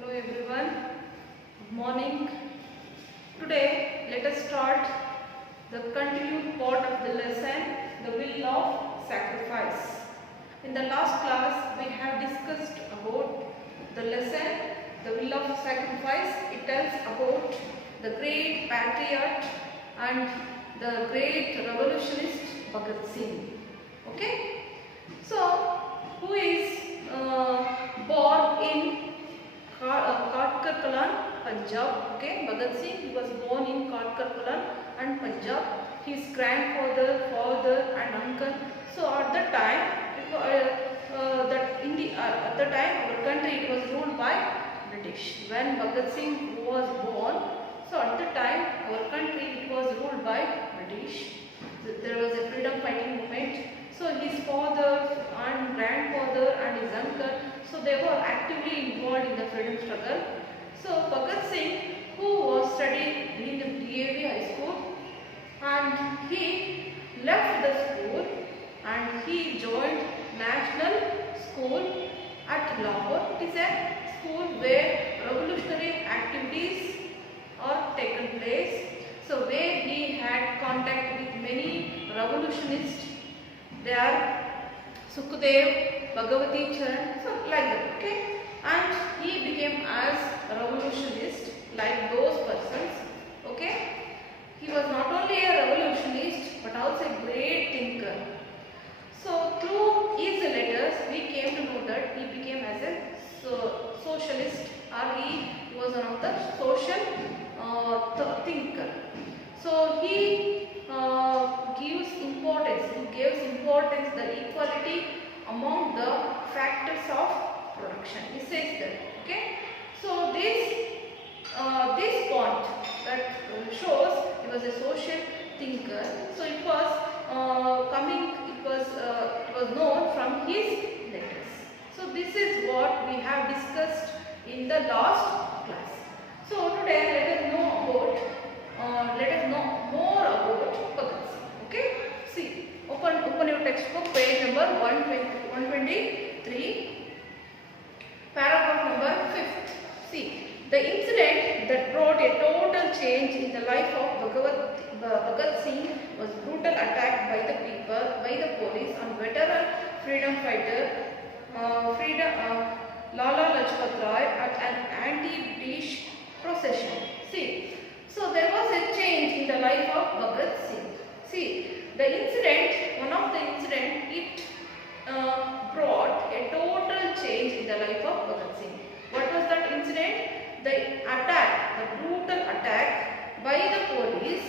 Hello everyone, good morning. Today let us start the continued part of the lesson, the will of sacrifice. In the last class we have discussed about the lesson, the will of sacrifice. It tells about the great patriot and the great revolutionist Bhagat Singh. Okay, so who is born in Khatkar Kalan, Punjab. Okay, Bhagat Singh, he was born in Khatkar Kalan and Punjab. His grandfather, father, and uncle. So at the time, at the time our country was ruled by British. When Bhagat Singh was born, so at the time our country it was ruled by British. There was a freedom fighting movement. So his father and grandfather and his uncle, so they were actively involved in the freedom struggle. So Bhagat Singh, who was studying in the DAV High School, and he left the school and he joined National School at Lahore. It is a school where revolutionary activities are taken place. So where he had contact with many revolutionists. They are Sukhdev, Bhagavati Charan, so like that, okay. And he became as a revolutionist like those persons, okay. He was not only a revolutionist but also a great thinker. So through his letters we came to know that he became as a socialist, or he was one of the social thinker. So he gives importance the equality among the factors of production. He says that, okay. So this point that shows he was a social thinker. So it was known from his letters. So this is what we have discussed in the last class. So today let us know more about Bhagat Singh. Okay, see, open your textbook, page number 123, paragraph number 5th. See, the incident that brought a total change in the life of Bhagat Singh was brutal attack by the police on veteran freedom fighter Lala Lajpat Rai at an anti-British procession. See, so there was a change in the life of Bhagat Singh. See, one of the incident, it brought a total change in the life of Bhagat Singh. What was that incident? The brutal attack by the police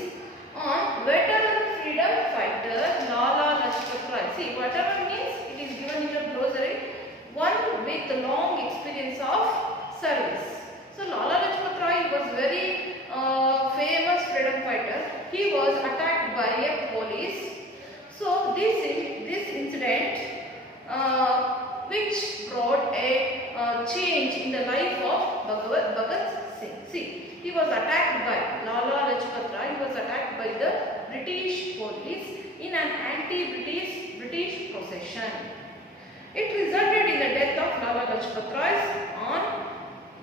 on veteran freedom fighter Lala Lajpat Rai. See, veteran means it is given in your glossary, one with long experience of service. So Lala Lajpat Rai was very famous freedom fighter. He was attacked by a police. So this incident which brought a change in the life of Bhagat Singh. See, he was attacked by Lala Lajpat Rai. He was attacked by the British police in an anti-British procession. It resulted in the death of Lala Lajpat Rai on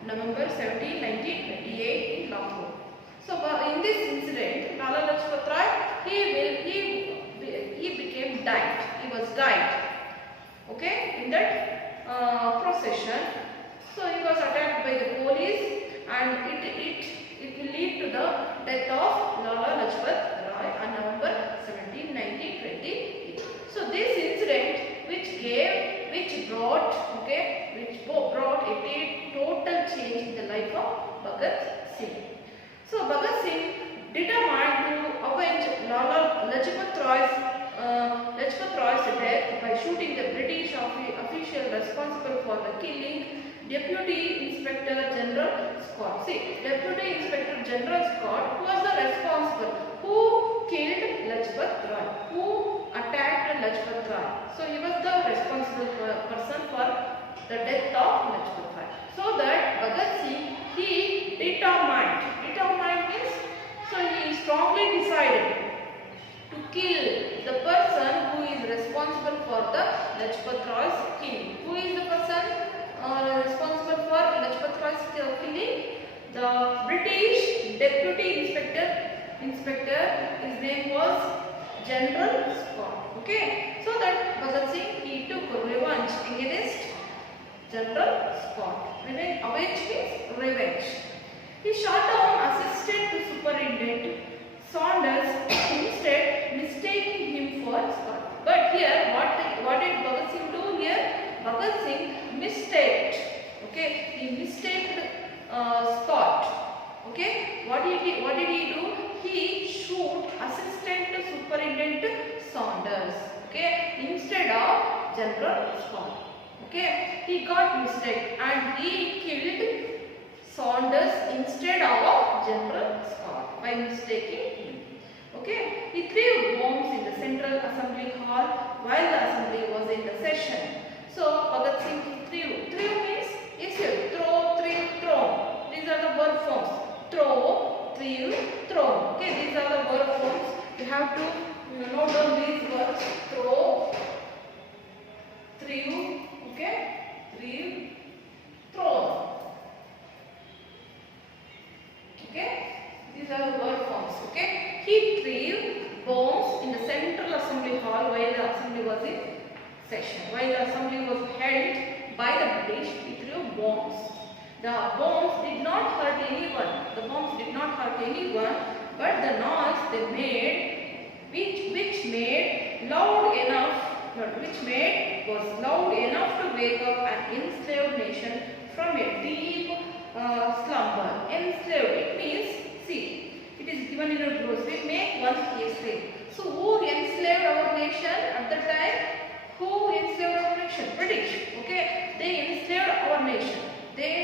November 17, 1928 in Lahore. So in this incident, Lala Lajpat Rai, he became died. He was died. Okay, in that procession. So he was attacked by the police, and it will lead to the death of Lala Lajpat Rai on November 17, 1928. So this incident which brought a total change in the life of Bhagat Singh. So Bhagat Singh determined to avenge Lala Lajpat Rai's death by shooting the British official responsible for the killing, Deputy Inspector General Scott. See, Deputy Inspector General Scott was the responsible who killed Lajpat Rai, who attacked Lajpat Rai. So he was the responsible person for the death of Lajpat Rai. So that Bhagat Singh, he determined means, so he strongly decided to kill the person who is responsible for the Lajpat Rai's killing. Who is the person responsible for Lajpat Rai's General Scott. Okay, so that Bhagat Singh he took revenge against General Scott. Avenge means revenge. He shot down Assistant Superintendent Saunders instead mistaking him for Scott. But here what did Bhagat Singh do here? Bhagat Singh mistaked. Okay, he mistaked Scott. Okay, what did he do? He shoot Assistant Superintendent Saunders. Okay, instead of General Scott. Okay, he got mistake and he killed Saunders instead of General Scott by mistaking him. Okay, he threw bombs in the Central Assembly Hall while the assembly was in the session. So Bhagat Singh threw means yes, throw, threw, thrown. These are the verb forms. Throw, threw, thrown. Okay, these are the verb forms. You have to note down these verbs. Throw, threw, okay, threw, thrown. Okay, these are the verb forms. Okay, he threw bombs in the Central Assembly Hall while the assembly was in session. While the assembly was held by the British, he threw bombs. The bombs did not hurt anyone. But the noise they made, which was loud enough to wake up an enslaved nation from a deep slumber. Enslaved, it means, see, it is given in a glossary, make one a slave. So who enslaved our nation at the time? Who enslaved our nation? British. Okay, they enslaved our nation. They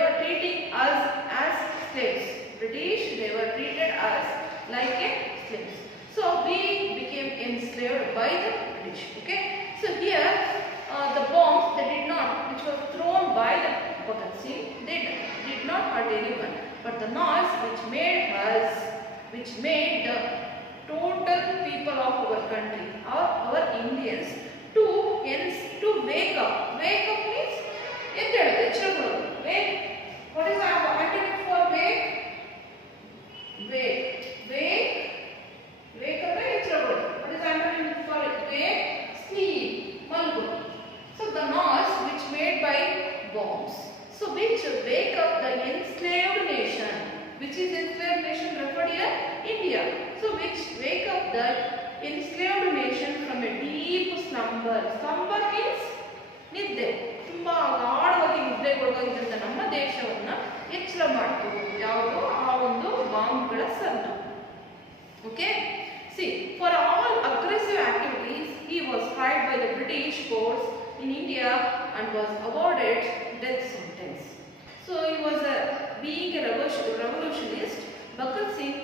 were treating us as slaves. British, they were treated us like a slaves. So we became enslaved by the British. Okay. So here the bombs which were thrown by the Bhagat Singh, they did not hurt anyone. But the noise which made the total people of our country, our Indians, to wake up. Wake up means wake. What is the acronym for wake? Wake up. What is the acronym for wake? Sleep. Malgu. So the noise which made by bombs. So which wake up the enslaved nation. Which is enslaved nation referred here? India. So which wake up the enslaved nation from a deep slumber. Slumber means ನಿದ್ದೆ. ತುಂಬಾ ಗಾಢವಾಗಿ ನಿದ್ರೆಗೊಳಗಾಗಿದ್ದಂತ ನಮ್ಮ ದೇಶವನ್ನ ಎಚ್ಚರ ಮಾಡಿತು. ಯಾವುದು? ಆ ಒಂದು ಬಾಂಬ್ಗಳ ಸದ್ದು. Okay? See, for all aggressive activities, he was tried by the British courts in India and was awarded death sentence. So he was being a revolutionist. Bhagat Singh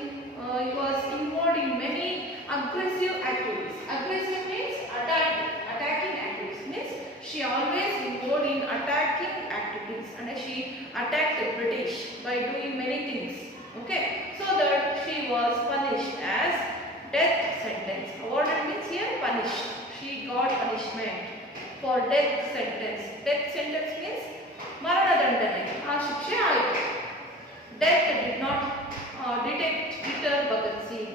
he was involved in many aggressive activities. Aggressive means attacking activities. Means she always involved in attacking activities and she attacked the British by doing many things. Okay, so that she was punished as death sentence. Awarded means here punished. She got punishment for death sentence. Death sentence means ಮರಣ ದಂಡನೆ. ಆ ಶಿಕ್ಷೆ ಆಯಿತು. Death did not deter Bhagat Singh.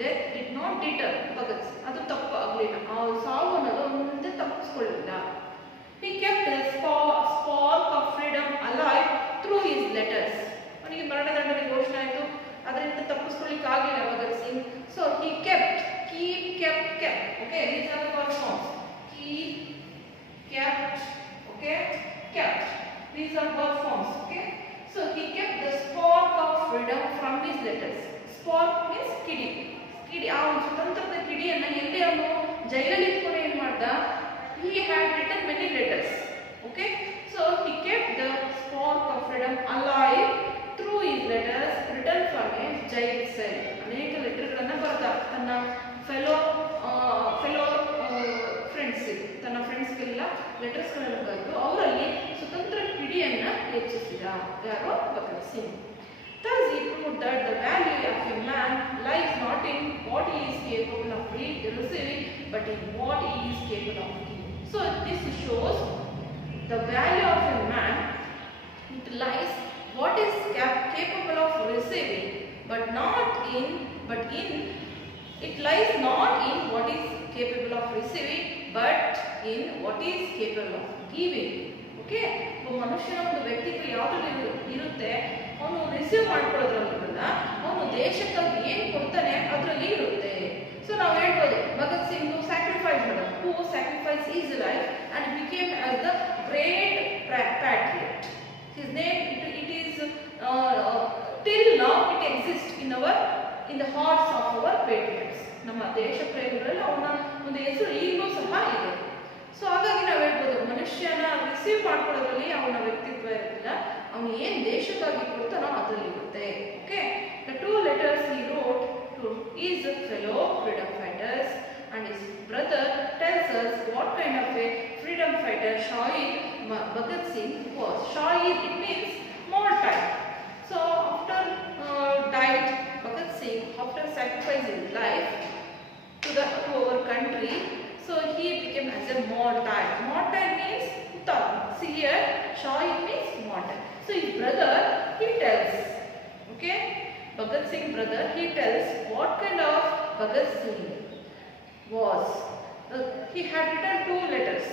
Death did not deter Bhagat Singh. ಅದು ತಪ್ಪು ಆಗಲಿಲ್ಲ. ಆ ಸಾವು ಅನ್ನೋದು ಮುಂದೆ ತಪ್ಪಿಸ್ಕೊಳ್ಳಿಲ್ಲ. He kept a spark of freedom alive through his letters. ಅವನಿಗೆ ಮರಣದಂಡನೆ ಘೋಷಣೆ ಆಯಿತು. ಅದರಿಂದ ತಪ್ಪಿಸ್ಕೊಳ್ಳಿಕ್ಕೆ ಆಗಿಲ್ಲ Bhagat Singh. So he kept. Okay, these are the verb forms. Keep, kept. Okay, kept. These are verb forms. Okay, so he kept the spark of freedom from his letters. Spark means ಕಿಡಿ. ಆ ಸ್ವತಂತ್ರದ ಕಿಡಿಯನ್ನು ಎಲ್ಲಿ ಅವನು ಜೈಲಲ್ಲಿ ಇಟ್ಕೊಂಡು ಏನು ಮಾಡ್ದ? He had written many letters. Okay, so he kept the spark of freedom alive through his letters written from a jail cell. ಅನೇಕ ಲೆಟರ್ಗಳನ್ನು ಬರೆದ ತನ್ನ ಫೆಲೋ ಫ್ರೆಂಡ್ಸ್, ತನ್ನ ಫ್ರೆಂಡ್ಸ್ಗೆಲ್ಲ ಲೆಟರ್ಸ್ಗಳನ್ನು ಬರೆದು ಅವರಲ್ಲಿ ಸ್ವತಂತ್ರ ಕಿಡಿಯನ್ನು ಹೆಚ್ಚಿಸಿದ. ಯಾರು? Bhagat Singh. Thus he proved that the value of a man lies not in what he is capable of receiving, but in what he is capable of giving. So this shows the value of a man. It lies what is capable of receiving, but in It lies not in what is capable of receiving, but in what is capable of giving. Okay, ಮನುಷ್ಯನ ಒಂದು ವ್ಯಕ್ತಿತ್ವ ಯಾವುದ್ರಲ್ಲಿ ಇರುತ್ತೆ, ಅವನು receive ಮಾಡ್ಕೊಳ್ಳೋದ್ರಲ್ಲ, ಅವನು ದೇಶಕ್ಕಾಗಿ ಏನು ಕೊಡ್ತಾನೆ ಅದರಲ್ಲಿ ಇರುತ್ತೆ. ಸೊ ನಾವು ಹೇಳ್ಬೋದು ಭಗತ್ ಸಿಂಗ್ ಸ್ಯಾಕ್ರಿಫೈಸ್ ಮಾಡೋದು, who sacrifice is life and became as the great patriot. His name it is till now it exists in the hearts of our patriots. ನಮ್ಮ ದೇಶ ಪ್ರೇಮಿಗಳಲ್ಲಿ ಅವನ ಒಂದು ಹೆಸರು ಈಗಲೂ ಸಹ ಇದೆ. ಸೊ ಹಾಗಾಗಿ ನಾವು ಹೇಳ್ಬೋದು ಮನುಷ್ಯನ ರಿಸೀವ್ ಮಾಡ್ಕೊಳ್ಳೋದ್ರಲ್ಲಿ ಅವನ ವ್ಯಕ್ತಿತ್ವ ಇರೋದಿಲ್ಲ, ಅವನು ಏನು ದೇಶಕ್ಕಾಗಿ ಕೊಡ್ತಾನೋ ಅದರಲ್ಲಿ ಇರುತ್ತೆ. Okay, the 2 letters he wrote to his fellow freedom fighters and his brother tells us what kind of a freedom fighter Shahid Bhagat Singh was. Shahid, it means martyr. So after died Bhagat Singh, after sacrificing his life to our country, so he became as a martyr. Martyr means hutam. See here, Shahid means martyr. So his brother, he tells, okay, Bhagat Singh brother, he tells what kind of Bhagat Singh was. He had written 2 letters.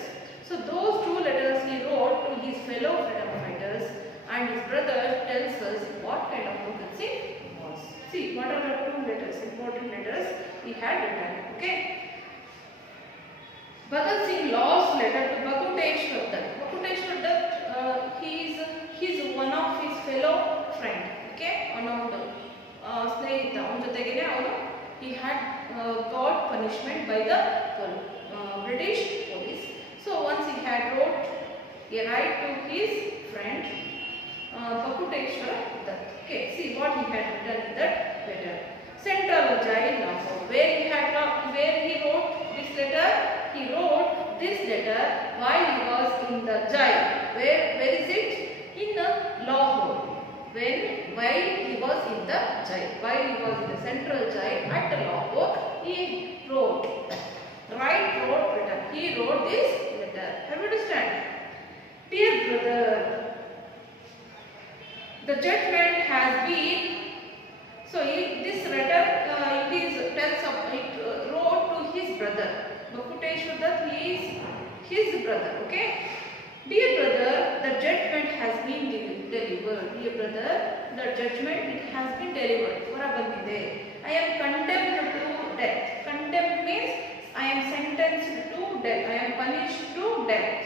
So those 2 letters he wrote to his fellow freedom fighters, and his brother tells us what kind of Bhagat Singh was. See, what are the 2 letters, important letters he had written. Okay. Bhagat Singh lost letter to Bakuteshwar Dutt. Bakuteshwar Dutt, he is one of his fellow friend. Okay, ಅವನೊಂದು ಸ್ನೇಹಿತ, ಅವನ ಜೊತೆಗೇನೆ ಅವನು he had got punishment by the British police. So once he had wrote a write to his friend Bakuteshwar Dutt. Okay, see what he had written in that letter. Central Jail, Lahore. Where he wrote this letter? He wrote this letter while he was in the jail. Where is it? In Lahore. While he was in the jail, while he was in the central jail at Lahore, he wrote written. He wrote this letter. Have you understand? Dear brother, the judgment has been. So this letter wrote to his brother. Bakuteshwar Dutt, he is his brother. Okay. Dear brother, the judgment has been delivered. Dear brother, the judgment it has been delivered. Horabandide. I am condemned to death. Condemned means I am sentenced to death. I am punished to death.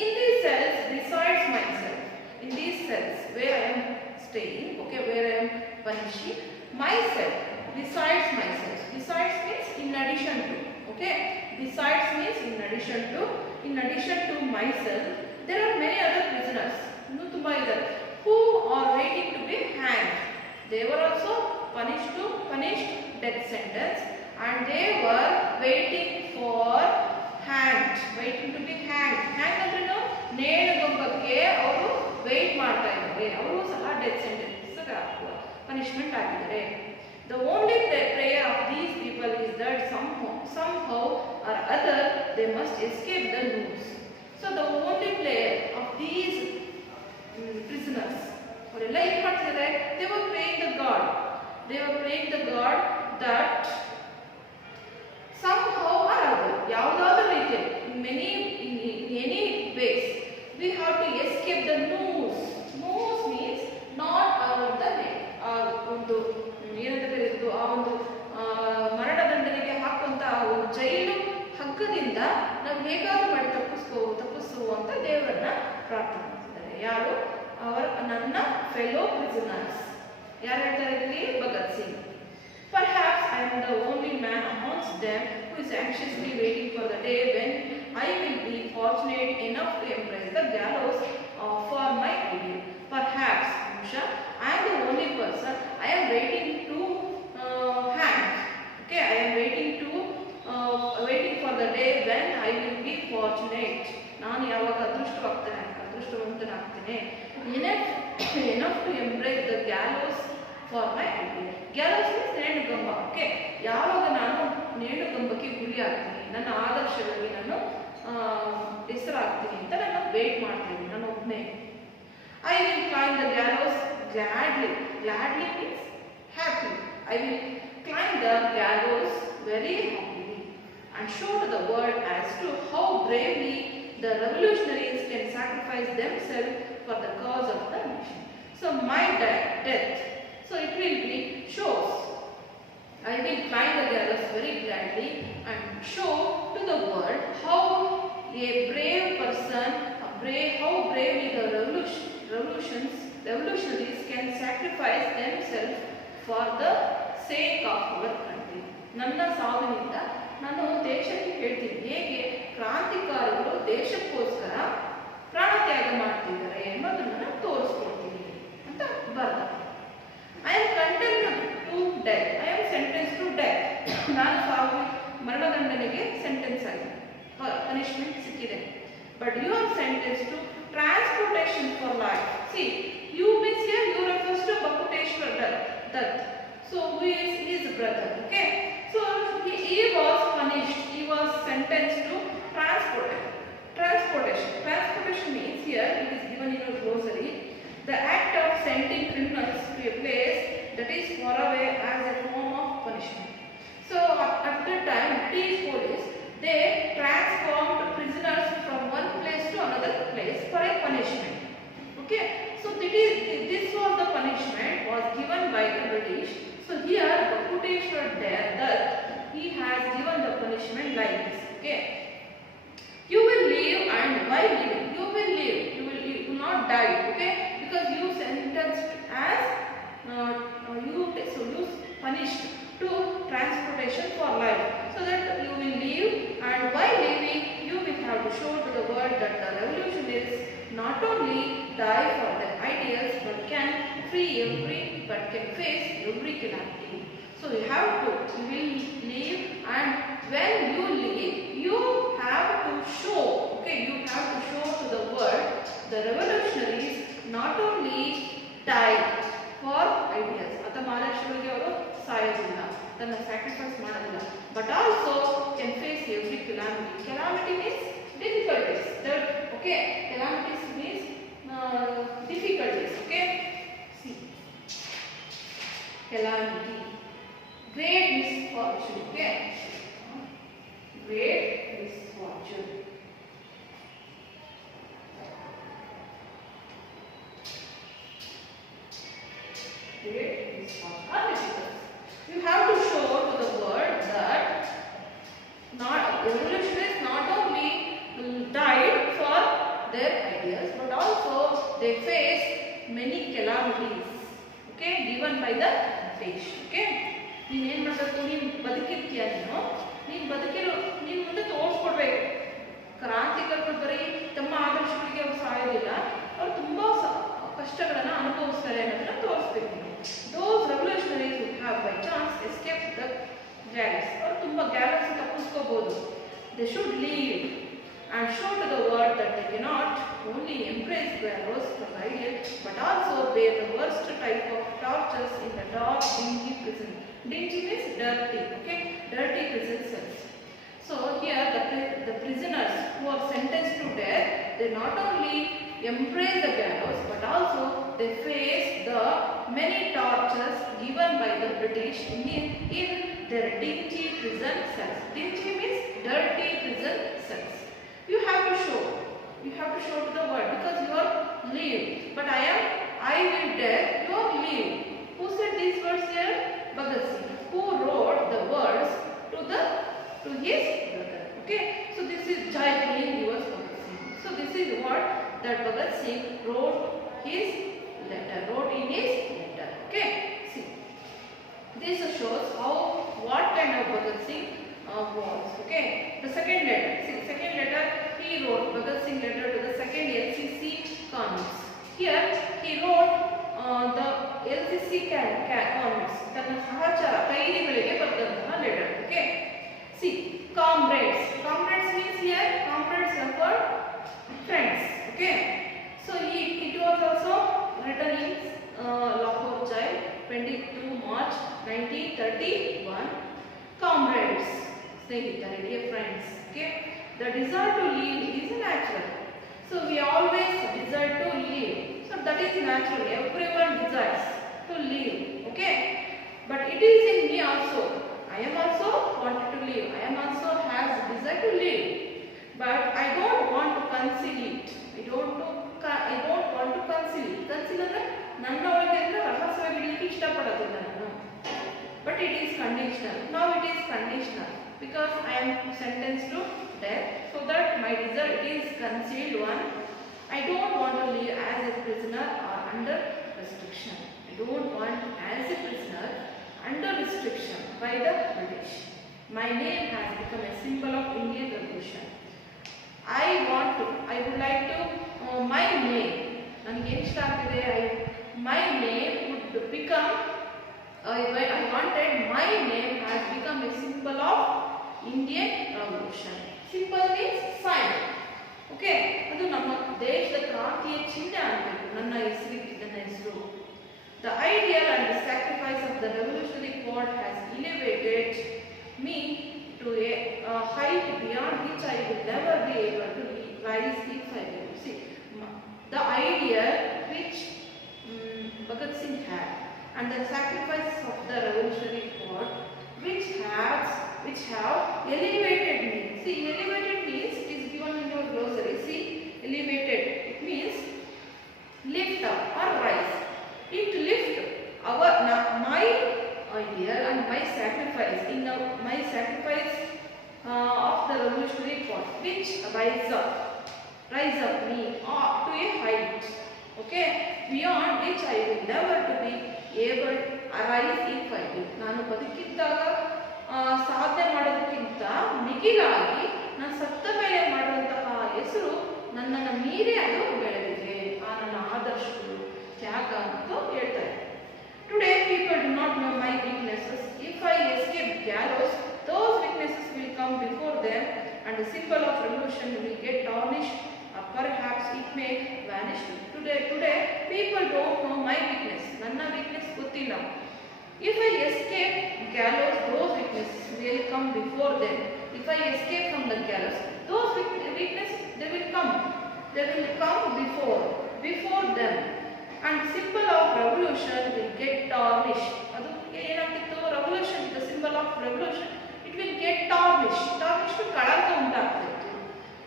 In these cells resides myself. In these cells where I am staying, okay, where I am punishing myself, resides myself. Besides means in addition to. Okay, besides means in addition to myself, there are many other prisoners who are waiting to be hanged. They were also punished death sentence, and they were waiting to be hanged. Hanged ಅಂದ್ರೆ ನೇಣುಗಂಬಕ್ಕೆ ಅವರು wait ಮಾಡ್ತಾ ಇದ್ದಾರೆ, ಅವರು ಸಹ death sentence punishment ಆಗಿದ್ದಾರೆ. The only prayer of these people is that somehow or other they must escape the noose. So the only prayer of these prisoners, ಅವರೆಲ್ಲ ಏನು ಮಾಡ್ತಿದ್ದಾರೆ, they were praying the God that somehow or other, ಯಾವುದಾದರೂ ರೀತಿಯಲ್ಲಿ in any ways we have to escape the noose. Noose means not around the neck. ಒಂದು ಏನಂತ ಕರೀತು, ಆ ಒಂದು ಮರಣದಂಡನೆಗೆ ಹಾಕುವಂತ ಒಂದು ಜೈಲು ಹಗ್ಗದಿಂದ ನಾವು ಹೇಗಾದ್ರೂ ಮಾಡಿ ತಪ್ಪಿಸುವಂತ ದೇವರನ್ನ ಪ್ರಾರ್ಥನೆ ಮಾಡ್ತಿದ್ದಾರೆ. ಯಾರು? ನನ್ನ ಫೆಲೋ ಪ್ರಿಸನರ್ಸ್. ಯಾರು ಹೇಳ್ತಾರೆ ಇಲ್ಲಿ? Bhagat Singh. Perhaps I am the only man amongst them who is anxiously waiting for the day when I will be fortunate enough to embrace the gallows for my ideal. Perhaps, Musha, I am the only person I am waiting to hang. Okay, I am waiting for the day when I will be fortunate. ನಾನು ಯಾವಾಗ ಅದೃಷ್ಟವಂತನಾಗ್ತೇನೆ. Enough to embrace the gallows for my ideal. Gallows means ನೇಣುಗಂಬ. Okay, ಯಾವಾಗ ನಾನು ನೇಣುಗಂಬಕ್ಕೆ ಗುರಿ ಆಗ್ತೀನಿ, ನನ್ನ ಆದರ್ಶಗಳಿಗೆ ನಾನು ಹೆಸರಾಗ್ತೀನಿ ಅಂತ ನಾನು ವೇಟ್ ಮಾಡ್ತೀನಿ, ನಾನು ಒಬ್ಬನೇ. I will climb the gallows gladly. Gladly means happy. I will climbed the gallows very happily and showed the world as to how bravely the revolutionaries can sacrifice themselves for the cause of the nation. So my death, so it will be shows. I will climb the gallows very gladly and show to the world how a brave person, how bravely the revolutionaries can sacrifice themselves for the sake of our country. ನನ್ನ ಸಾವಿನಿಂದ ನಾನು ದೇಶಕ್ಕೆ ಹೇಳ್ತೀನಿ ಹೇಗೆ ಕ್ರಾಂತಿಕಾರಿಗಳು ದೇಶಕ್ಕೋಸ್ಕರ ಪ್ರಾಣತ್ಯಾಗ ಮಾಡ್ತಿದ್ದಾರೆ ಎಂಬುದನ್ನು ತೋರಿಸ್ಕೊಡ್ತೀನಿ ಅಂತ ಬರೆದ. I am condemned to death. I am sentenced to death. ನಾನು ಸಾವು ಮರಣದಂಡನೆಗೆ ಸೆಂಟೆನ್ಸ್ ಆಗಿದೆ, ಪನಿಷ್ಮೆಂಟ್ ಸಿಕ್ಕಿದೆ. But you are sentenced to transportation for life. See, you means here you refers to Bakuteshwar Dutt. So who is his brother? Okay. So he was punished. He was sentenced to transportation. Transportation means here it is given in your glossary. The act of sending criminals to a place that is far away as a form of punishment. So at that time, British police, they transformed prisoners from one place to another place for a punishment. Okay. So this was the punishment was given by the British. So here, Bakuteshwar Dutt, he has given the punishment like this. Okay. You will live, and why living? You will live. You will not die. Okay. Because you sentenced as you punished to transportation for life, so that you will live, and while living you will have to show to the world that the revolutionaries not only die for their ideas but can face every calamity. So you will live, and when you live you have to show, okay, you have to show to the world the revolutionaries not only die for ideas, ಅತ ಮಹಾರಾಷ್ಟ್ರಗಳಿಗೆ ಅವರು ಸಾಯೋದಿಲ್ಲ, ತನ್ನ sacrifice ಮಾಡೋದಿಲ್ಲ, but also can face every calamity. Calamity means difficulties. Okay, calamities means difficulties. Okay, see, calamity, great misfortune. Okay, great misfortune. You have to show to the world that revolutionaries not only died for their ideas but also they faced many calamities, okay, given by the British. Okay, ನೀನು ಏನು ಮಾಡಬೇಕು, ನೀನು ಬದುಕಿರ್ತೀಯ, ನೀನು ಬದುಕಿರೋ ನೀನು ಮುಂದೆ ತೋರಿಸ್ಕೊಡ್ಬೇಕು. ಕ್ರಾಂತಿಕರ್ತರು ಬರೀ ತಮ್ಮ ಆದರ್ಶಗಳಿಗೆ ಅವ್ರು ಸಾಯೋದಿಲ್ಲ, ಅವ್ರು ತುಂಬ ಕಷ್ಟಗಳನ್ನು ಅನುಭವಿಸ್ತಾರೆ ಅನ್ನೋದನ್ನ ತೋರಿಸ್ಬೇಕು. Those revolutionaries who have by chance escaped the galleys, ಅವರು ತುಂಬ ಗ್ಯಾಲಕ್ಸ್ ತಪ್ಪಿಸ್ಕೋಬಹುದು. They should leave and show to the world that they cannot only embrace gallows for ideal but also bear the worst type of tortures in the dark, dingy prison. Dingy means dirty. Okay, dirty prison cells. So here the prisoners who are sentenced to death, they not only embrace the gallows but also they face the many tortures given by the British in their dingy prison cells. Dingy means dirty prison cells. You have to show to the world, because you are live, but I will death, you are live. Who said these words here? Bhagat Singh, who wrote the words to his brother. Okay, so this is Jai Hind, yours Bhagat Singh. So this is what that Bhagat Singh wrote in his letter. Okay, see, this shows what kind of Bhagat Singh was. Okay, the second letter. See, second letter he wrote, Bhagat Singh letter to the second LCC convicts. Here he wrote the LCC convicts, ತನ್ನ ಸಹಚರ ಕೈದಿಗಳಿಗೆ ಬರೆದಂತಹ letter. Okay, see, comrades. Comrades means here comrades refer friends. Okay, so it was also written in Lahore Jail, 22 March 1931. Comrades, ಸ್ನೇಹಿತರೆ, dear friends. Okay, the desire to live is natural. So we always desire to live. So that is natural. Everyone desires to live. Okay, but it is in me also. I am also wanted to live. I am also has desire to live, but I don't want to conceal it. I don't want to conceal it. Conceal ಅಂದ್ರೆ ನನ್ನ ಒಳಗೆ ರಹಸ್ಯವಾಗಿ ಇಡಲಿಕ್ಕೆ ಇಷ್ಟಪಡೋದಿಲ್ಲ ನಾನು. But it is conditional. Now it is conditional because I am sentenced to death. So that my desire it is concealed one. I don't want to live as a prisoner or under restriction. I don't want as a prisoner under restriction by the British. My name has become a symbol of Indian revolution. I would like to, my name, my name would become, I wanted my name has become a symbol of Indian revolution. Symbol means sign. Okay, ಅದು ನಮ್ಮ ದೇಶದ ಕ್ರಾಂತಿಯ ಚಿಹ್ನೆ ಆಗಬೇಕು. ನನ್ನ ಹೆಸರು. The ideal and the sacrifice of the revolutionary code has elevated me to a height beyond which I will never be able to rise if I will. See, the ideal which Bhagat Singh had and the sacrifice of the revolutionary code which have elevated me. See, elevated means it is given in your glossary. See, elevated it means lift up or rise. It lift my ideal and my sacrifice my sacrifice of the revolutionary cause which rise up me up to a height, okay, beyond which I will never to be able arise if I will. ನಾನು ಬದುಕಿದ್ದಾಗ ಸಾಧನೆ ಮಾಡೋದಕ್ಕಿಂತ ಮಿಗಿಲಾಗಿ ನಾನು ಸತ್ತ ಮೇಲೆ ಮಾಡುವಂತಹ ಹೆಸರು ನನ್ನನ್ನು ಮೀರಿ ಅದು ಬೆಳೆದಿದೆ. ನನ್ನ ಆದರ್ಶಗಳು ತ್ಯಾಗ ಅಂತ ಹೇಳ್ತಾರೆ. Today people do not know my weaknesses. If I escape gallows, those weaknesses will come before them and the symbol of revolution will get tarnished or perhaps it may vanish. Today people don't know my weakness. Nanna weakness gottilla. If I escape gallows, those weaknesses will come before them. If I escape from the gallows, those weaknesses they will come before them. And symbol of revolution will get tarnished. Adu enagittu revolution, the symbol of revolution, it will get tarnished kalanga untagtittu,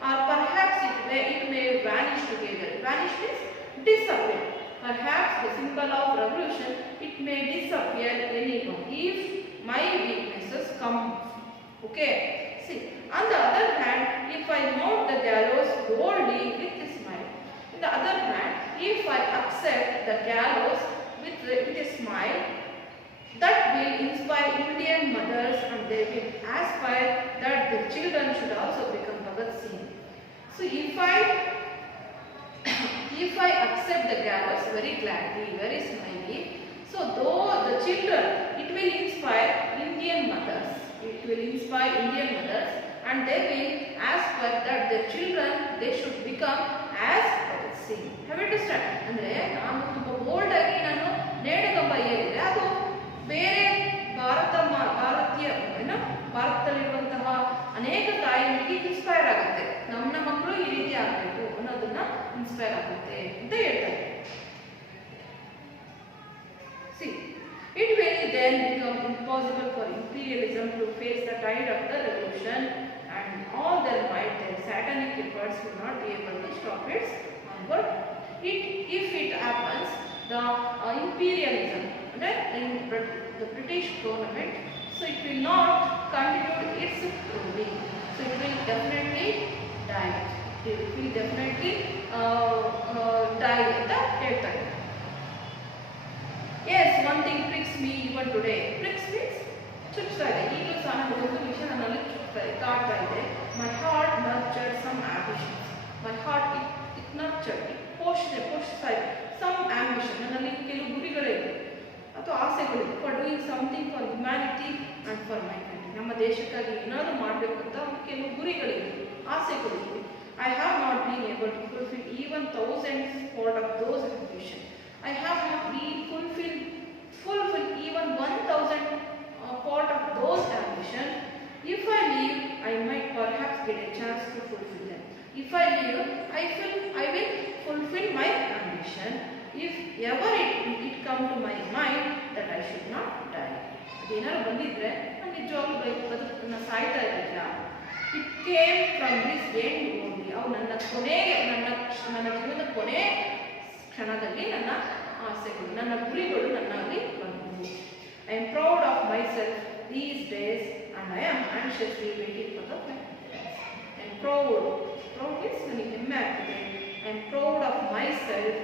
or perhaps it may vanish together. Vanish means disappear. Perhaps the symbol of revolution it may disappear anyhow if my weaknesses come. Okay, see, on the other hand, if I mount the gallows boldly with a smile, on the other hand, if I accept the gallows with a smile, that will inspire Indian mothers and they will aspire that the children should also become Bhagat Singh. So if I accept the gallows very gladly, very smiley, so though the children, it will inspire Indian mothers. It will inspire Indian mothers and they will aspire that their children they should become as Bhagat Singh. Have you understand? ಅಂದ್ರೆ ನಾನು ತುಂಬಾ bold ಆಗಿ ನಾನು ನೇಣುಗಂಬ ಏರಿದ್ರೆ ಅದು ಬೇರೆ ಭಾರತದಲ್ಲಿರುವಂತಹ ಅನೇಕ ತಾಯಂದಿರಿಗೆ inspire ಆಗುತ್ತೆ. ನಮ್ಮ ಮಕ್ಕಳು ಈ ರೀತಿ ಆಗಬೇಕು ಅನ್ನೋದನ್ನ ಇನ್ಸ್ಪೈರ್ ಆಗುತ್ತೆ ಅಂತ ಹೇಳ್ತಾರೆ. See, it will then become impossible for imperialism to face the tide of the revolution and all their might, their satanic efforts will not be able to stop its onward. If it happens, the imperialism, the British government, so it will not continue its ruling. So it will definitely die. It will definitely die ಅಂತ ಹೇಳ್ತಾರೆ. Yes, one thing pricks me even today. Pricks means ಚುಚ್ತಾ ಇದೆ. ಈಗಲೂ ಸಹ ಒಂದು ವಿಷಯ ನನ್ನಲ್ಲಿ ಚುಚ್ತಾ ಇದೆ, ಕಾಡ್ತಾ ಇದೆ. My heart nurtured some ambitions. My heart it nurtured, it ಪೋಷಿಸ್ತಾ ಇದೆ. Some ambition, ನನ್ನಲ್ಲಿ ಕೆಲವು ಗುರಿಗಳಿವೆ ಅಥವಾ ಆಸೆಗಳಿವೆ. For doing something for humanity and for my country. ನಮ್ಮ ದೇಶಕ್ಕಾಗಿ ಏನಾದರೂ ಮಾಡಬೇಕು ಅಂತ ಕೆಲವು ಗುರಿಗಳಿವೆ, ಆಸೆಗಳಿವೆ. I have not been able to fulfill even thousands part of those ambitions. I have not been fulfill even 1,000 part of those ambitions. If I leave, I might perhaps get a chance to fulfill them. If I leave, I will fulfill my ambition. If ever it come to my mind that I should not die. ಏನಾದ್ರು ಬಂದಿದ್ರೆ ನಾನು ನಿಜವಾಗ್ಲೂ ನಾನು ಸಾಯ್ತಾ ಇರಲಿಲ್ಲ. It came from this end only. ಅವು ನನ್ನ ಕೊನೆಗೆ ನನ್ನ ಜೀವನದ ಕೊನೆ ಕ್ಷಣದಲ್ಲಿ ನನ್ನ ಆಸೆಗಳು, ನನ್ನ ಗುರಿಗಳು ನನ್ನಲ್ಲಿ ಬಂದವು. I am proud of my self these days and I am anxiously waiting for the I am proud means ನನಗೆ ಹೆಮ್ಮೆ ಆಗ್ತಿದೆ. I am proud of my self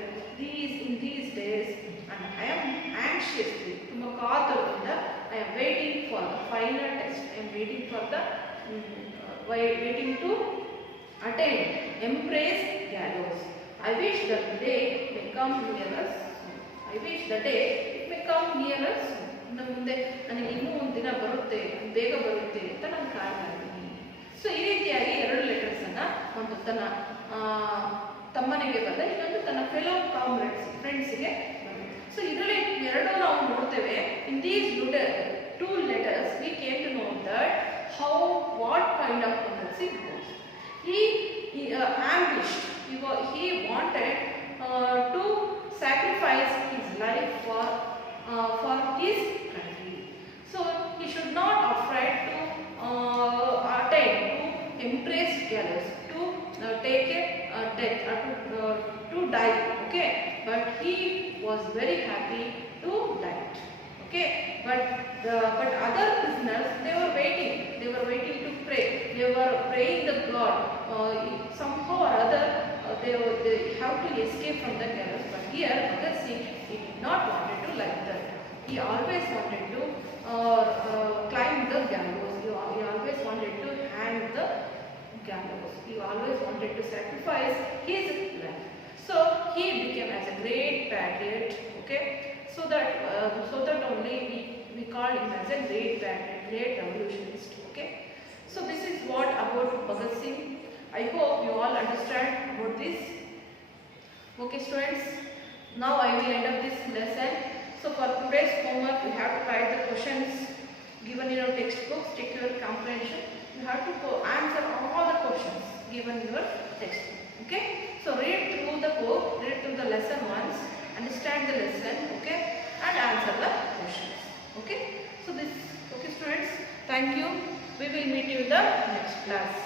in these days and I am anxiously, ತುಂಬ ಕಾತುರದಿಂದ I am waiting for the final test. I am waiting for the waiting to attain embrace gallows. I wish that day may come near us soon. I wish the day it may come near us soon. ಇನ್ನು ಮುಂದೆ ನನಗೆ ಇನ್ನೂ ಒಂದು ದಿನ ಬರುತ್ತೆ, ಬೇಗ ಬರುತ್ತೆ ಅಂತ ನಾನು ಕಾಯ್ತಾ ಇದ್ದೀನಿ. ಸೊ ಈ ರೀತಿಯಾಗಿ 2 ಲೆಟರ್ಸನ್ನು, ಒಂದು ತನ್ನ ತಮ್ಮನಿಗೆ ಬರೆದ, ಇನ್ನೊಂದು ತನ್ನ ಫೆಲೋ ಫ್ರೆಂಡ್ಸ್ಗೆ ಬರೆದ. ಸೊ ಇದರಲ್ಲಿ 2 ನಾವು ನೋಡ್ತೇವೆ. In these 2 letters we came to know that what kind of Bhagat Singh was. He ambushed. He wanted to sacrifice his life for his country. So he should not afraid to attain, to embrace gallows, to take a death, to die. Okay, but he was very happy to die. Okay, but other prisoners, they were waiting to pray. They were praying the God. Somehow or other, they have to escape from the gallows. But here, Bhagat Singh, he did not wanted to like that. He always wanted to climb the gallows. He always wanted to hang the gallows. He always wanted to sacrifice his life. So he became as a great patriot. Okay. So that only we call him as a great patriot, great revolutionist. Okay. So this is what about Bhagat Singh. I hope you all understand about this. Okay, students. Now I will end up this lesson. So for today's homework, you have to write the questions given in your textbooks. Check your comprehension. You have to answer all the questions given in your textbook. Okay. So read through the book, read through the lesson once. Understand the lesson, okay, and answer the questions. Okay, so okay students, thank you. We will meet you in the next class.